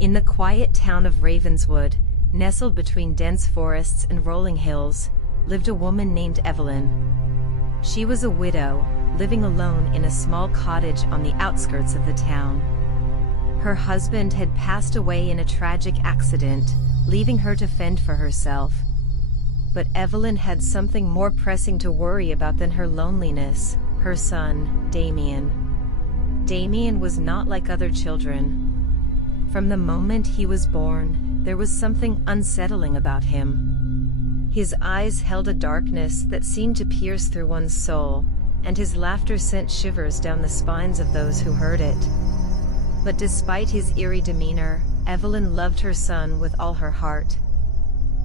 In the quiet town of Ravenswood, nestled between dense forests and rolling hills, lived a woman named Evelyn. She was a widow, living alone in a small cottage on the outskirts of the town. Her husband had passed away in a tragic accident, leaving her to fend for herself. But Evelyn had something more pressing to worry about than her loneliness: her son, Damian. Damian was not like other children. From the moment he was born, there was something unsettling about him. His eyes held a darkness that seemed to pierce through one's soul, and his laughter sent shivers down the spines of those who heard it. But despite his eerie demeanor, Evelyn loved her son with all her heart.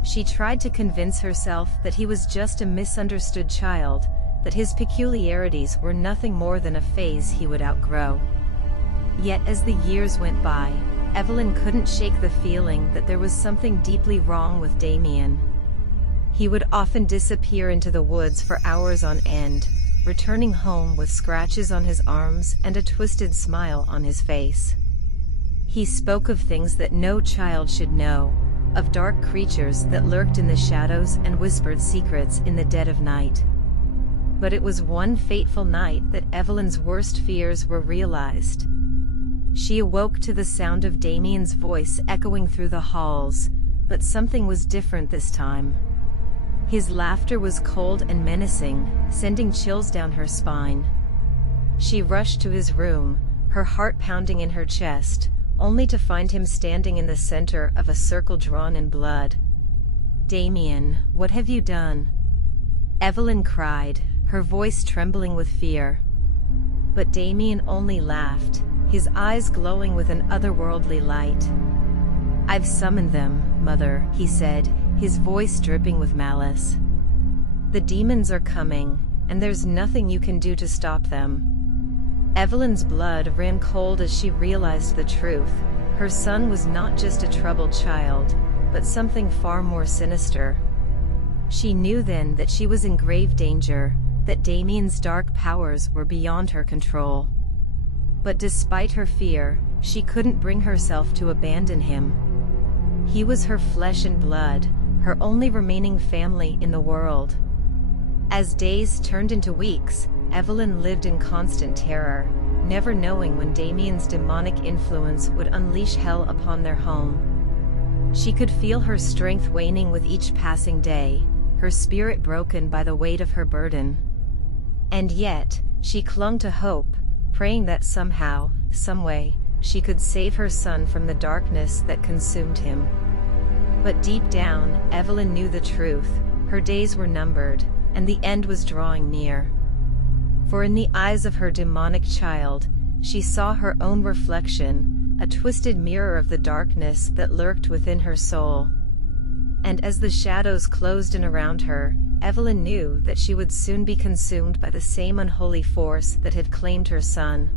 She tried to convince herself that he was just a misunderstood child, that his peculiarities were nothing more than a phase he would outgrow. Yet as the years went by, Evelyn couldn't shake the feeling that there was something deeply wrong with Damian. He would often disappear into the woods for hours on end, returning home with scratches on his arms and a twisted smile on his face. He spoke of things that no child should know, of dark creatures that lurked in the shadows and whispered secrets in the dead of night. But it was one fateful night that Evelyn's worst fears were realized. She awoke to the sound of Damian's voice echoing through the halls, but something was different this time. His laughter was cold and menacing, sending chills down her spine. She rushed to his room, her heart pounding in her chest, only to find him standing in the center of a circle drawn in blood. "Damian, what have you done?" Evelyn cried, her voice trembling with fear. But Damian only laughed, his eyes glowing with an otherworldly light. "I've summoned them, Mother," he said, his voice dripping with malice. "The demons are coming, and there's nothing you can do to stop them." Evelyn's blood ran cold as she realized the truth. Her son was not just a troubled child, but something far more sinister. She knew then that she was in grave danger, that Damian's dark powers were beyond her control. But despite her fear, she couldn't bring herself to abandon him. He was her flesh and blood, her only remaining family in the world. As days turned into weeks, Evelyn lived in constant terror, never knowing when Damian's demonic influence would unleash hell upon their home. She could feel her strength waning with each passing day, her spirit broken by the weight of her burden. And yet, she clung to hope, praying that somehow, someway, she could save her son from the darkness that consumed him. But deep down, Evelyn knew the truth: her days were numbered, and the end was drawing near. For in the eyes of her demonic child, she saw her own reflection, a twisted mirror of the darkness that lurked within her soul. And as the shadows closed in around her, Evelyn knew that she would soon be consumed by the same unholy force that had claimed her son.